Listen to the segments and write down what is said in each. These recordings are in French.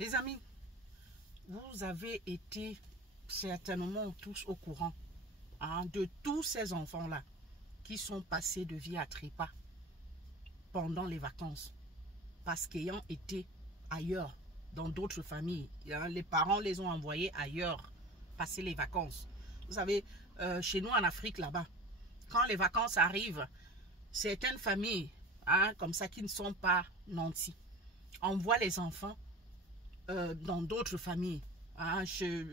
Les amis, vous avez été certainement tous au courant de tous ces enfants-là qui sont passés de vie à trépas pendant les vacances parce qu'ayant été ailleurs, dans d'autres familles, les parents les ont envoyés ailleurs passer les vacances. Vous savez, chez nous en Afrique là-bas, quand les vacances arrivent, certaines familles, comme ça, qui ne sont pas nantis, envoient les enfants dans d'autres familles, chez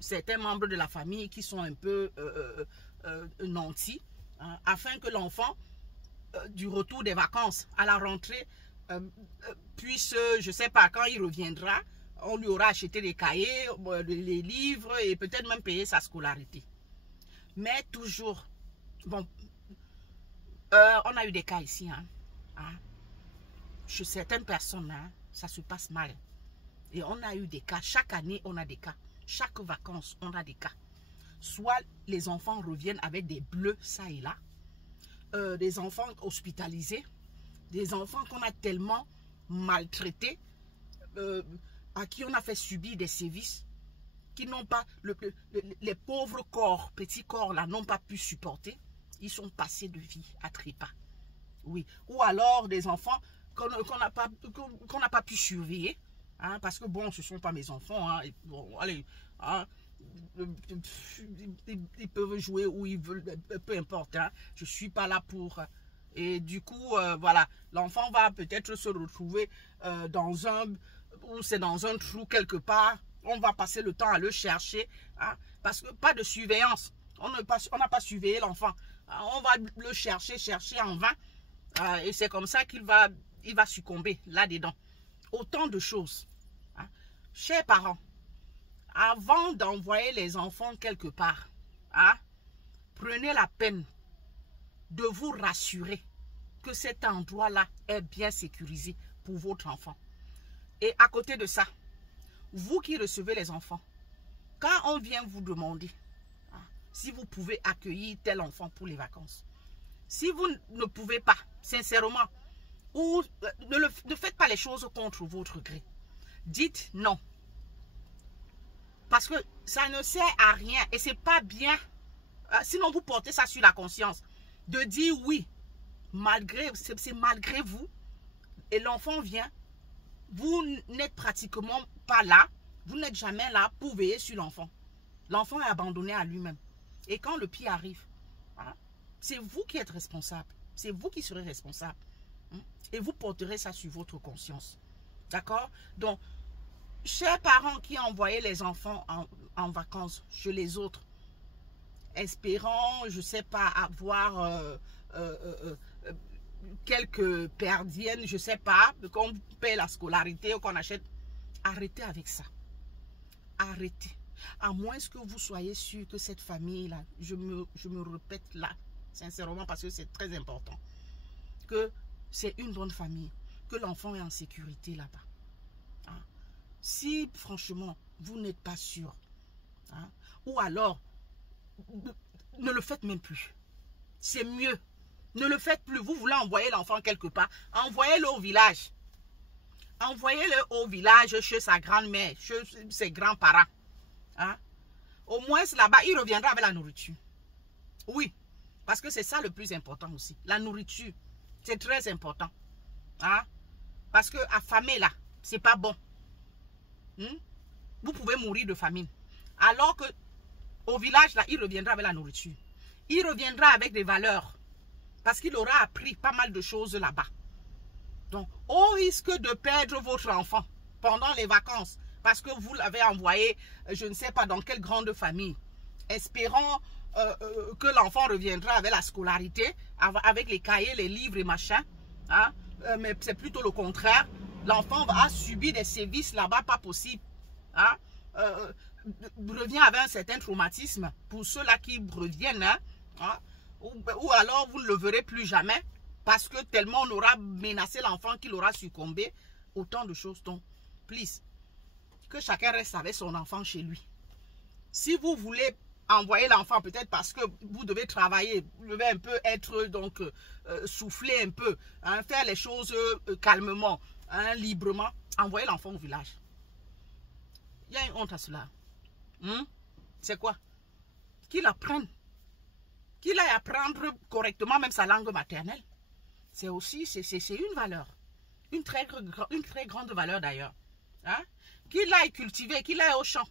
certains membres de la famille qui sont un peu nantis, afin que l'enfant, du retour des vacances à la rentrée, puisse, je ne sais pas, quand il reviendra, on lui aura acheté des cahiers, les livres et peut-être même payer sa scolarité. Mais toujours, bon, on a eu des cas ici, chez certaines personnes, ça se passe mal. Et on a eu des cas, chaque année on a des cas, chaque vacances on a des cas. Soit les enfants reviennent avec des bleus, ça et là, des enfants hospitalisés, des enfants qu'on a tellement maltraités, à qui on a fait subir des sévices, qui n'ont pas, les pauvres corps, petits corps là, n'ont pas pu supporter. Ils sont passés de vie à trépas. Oui. Ou alors des enfants qu'on n'a pas pu surveiller, parce que bon, ce ne sont pas mes enfants. Bon, allez, ils peuvent jouer où ils veulent, peu importe. Je ne suis pas là pour... Et du coup, voilà, l'enfant va peut-être se retrouver dans un trou quelque part. On va passer le temps à le chercher, parce que pas de surveillance. On n'a pas surveillé l'enfant. On va le chercher en vain. Et c'est comme ça qu'il va succomber là-dedans. Autant de choses. Chers parents, avant d'envoyer les enfants quelque part, prenez la peine de vous rassurer que cet endroit-là est bien sécurisé pour votre enfant. Et à côté de ça, vous qui recevez les enfants, quand on vient vous demander si vous pouvez accueillir tel enfant pour les vacances, si vous ne pouvez pas, sincèrement, ou ne faites pas les choses contre votre gré, dites non. Parce que ça ne sert à rien et c'est pas bien. Sinon, vous portez ça sur la conscience. De dire oui, c'est malgré vous, et l'enfant vient, vous n'êtes pratiquement pas là, vous n'êtes jamais là pour veiller sur l'enfant. L'enfant est abandonné à lui-même. Et quand le pire arrive, c'est vous qui êtes responsable. C'est vous qui serez responsable. Et vous porterez ça sur votre conscience. D'accord? Donc, chers parents qui envoyaient les enfants en vacances chez les autres, espérant, je ne sais pas, avoir quelques perdiennes, je ne sais pas, qu'on paie la scolarité ou qu'on achète. Arrêtez avec ça. Arrêtez. À moins que vous soyez sûr que cette famille-là, je me répète là, sincèrement, parce que c'est très important, que c'est une bonne famille, que l'enfant est en sécurité là-bas. Si, franchement, vous n'êtes pas sûr, ou alors, ne le faites même plus. C'est mieux. Ne le faites plus. Vous voulez envoyer l'enfant quelque part, envoyez-le au village. Envoyez-le au village chez sa grand-mère, chez ses grands-parents. Au moins là-bas, il reviendra avec la nourriture. Oui, parce que c'est ça le plus important aussi. La nourriture, c'est très important. Parce que affamé là, c'est pas bon. Vous pouvez mourir de famine. Alors que au village là, il reviendra avec la nourriture. Il reviendra avec des valeurs. Parce qu'il aura appris pas mal de choses là-bas. Donc, au risque de perdre votre enfant pendant les vacances, parce que vous l'avez envoyé, je ne sais pas dans quelle grande famille, espérant que l'enfant reviendra avec la scolarité, avec les cahiers, les livres et machin. Mais c'est plutôt le contraire. L'enfant va subir des sévices là-bas, pas possible. Revient avec un certain traumatisme pour ceux-là qui reviennent. Ou alors vous ne le verrez plus jamais. Parce que tellement on aura menacé l'enfant qu'il aura succombé. Autant de choses. Donc, please, que chacun reste avec son enfant chez lui. Si vous voulez envoyer l'enfant, peut-être parce que vous devez travailler, vous devez un peu être, donc, souffler un peu, faire les choses calmement, librement, envoyez l'enfant au village. Il y a une honte à cela. C'est quoi? Qu'il apprenne. Qu'il aille apprendre correctement même sa langue maternelle. C'est aussi, c'est une valeur. Une très grande valeur d'ailleurs. Hein? Qu'il aille cultiver, qu'il aille au champ.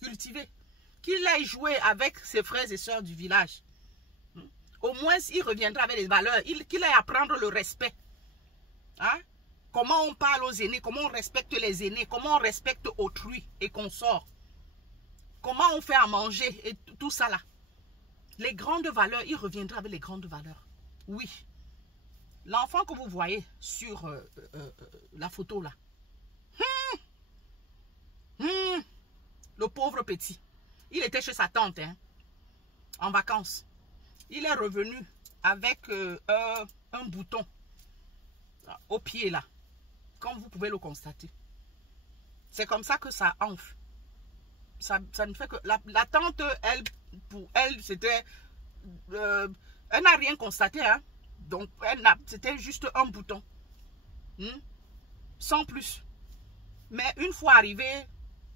Cultiver. Qu'il aille jouer avec ses frères et sœurs du village. Au moins, il reviendra avec les valeurs. Qu'il aille apprendre le respect. Hein? Comment on parle aux aînés, comment on respecte les aînés, comment on respecte autrui et qu'on sort. Comment on fait à manger et tout ça là. Les grandes valeurs, il reviendra avec les grandes valeurs. Oui. L'enfant que vous voyez sur la photo là. Le pauvre petit. Il était chez sa tante, hein, en vacances. Il est revenu avec un bouton au pied là. Comme vous pouvez le constater. C'est comme ça que ça enfle. Ça ne fait que... La tante, elle, pour elle, c'était... elle n'a rien constaté, hein. Donc, c'était juste un bouton. Sans plus. Mais une fois arrivé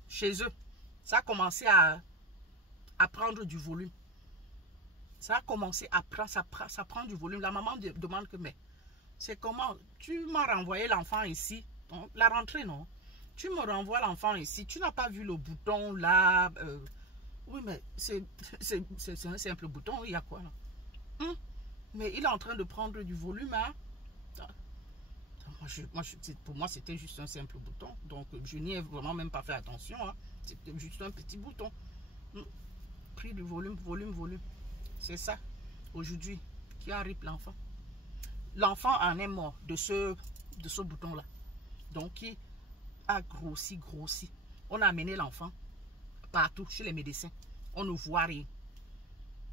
chez eux, ça a commencé à prendre du volume. Ça a commencé à prendre, ça prend du volume. La maman demande que, mais c'est comment? Tu m'as renvoyé l'enfant ici. La rentrée, non. Tu me renvoies l'enfant ici. Tu n'as pas vu le bouton là. Oui, mais c'est un simple bouton. Il y a quoi là? Mais il est en train de prendre du volume. Hein? Pour moi, c'était juste un simple bouton. Donc, je n'y ai vraiment même pas fait attention. Hein? C'était juste un petit bouton. Pris du volume, volume. C'est ça, aujourd'hui, qui a rip l'enfant. L'enfant en est mort de ce bouton-là. Donc, qui a grossi. On a amené l'enfant partout, chez les médecins. On ne voit rien.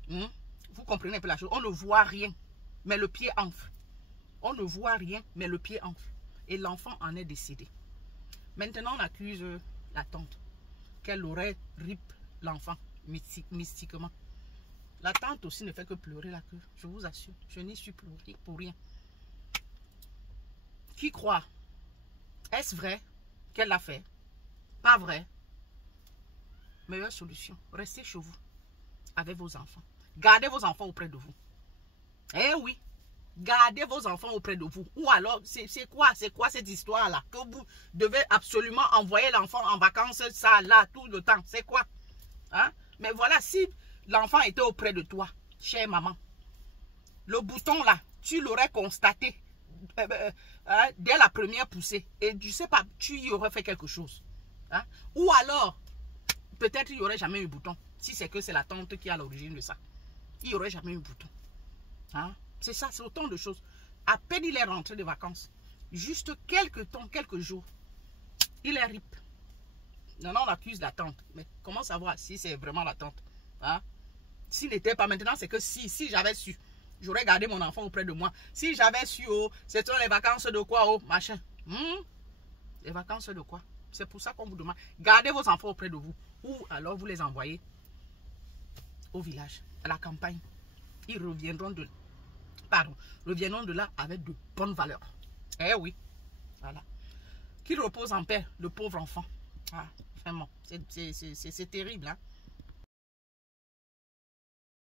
Vous comprenez un peu la chose? On ne voit rien, mais le pied enfle. On ne voit rien, mais le pied enfle. Et l'enfant en est décédé. Maintenant, on accuse la tante qu'elle aurait rip l'enfant mystiquement. La tante aussi ne fait que pleurer la queue. Je vous assure, je n'y suis pleuré pour rien. Qui croit? Est-ce vrai qu'elle l'a fait? Pas vrai. Meilleure solution, restez chez vous avec vos enfants. Gardez vos enfants auprès de vous. Eh oui, gardez vos enfants auprès de vous. Ou alors, c'est quoi cette histoire-là? Que vous devez absolument envoyer l'enfant en vacances, ça, là, tout le temps. C'est quoi? Hein? Mais voilà, si l'enfant était auprès de toi, chère maman, le bouton là, tu l'aurais constaté dès la première poussée. Et tu sais pas, tu y aurais fait quelque chose. Hein? Ou alors, peut-être il n'y aurait jamais eu bouton. Si c'est que c'est la tante qui est à l'origine de ça. Il n'y aurait jamais eu bouton. Hein? C'est ça, c'est autant de choses. À peine il est rentré de vacances, juste quelques temps, quelques jours, il est rip. Non, on accuse la tante. Mais comment savoir si c'est vraiment la tante? Hein? S'il n'était pas maintenant, c'est que si j'avais su, j'aurais gardé mon enfant auprès de moi. Si j'avais su, oh, c'était les vacances de quoi, oh, machin. Les vacances de quoi? C'est pour ça qu'on vous demande. Gardez vos enfants auprès de vous. Ou alors vous les envoyez au village, à la campagne. Ils reviendront de là avec de bonnes valeurs. Eh oui. Voilà. Qu'il repose en paix, le pauvre enfant. Ah, vraiment, c'est terrible, hein.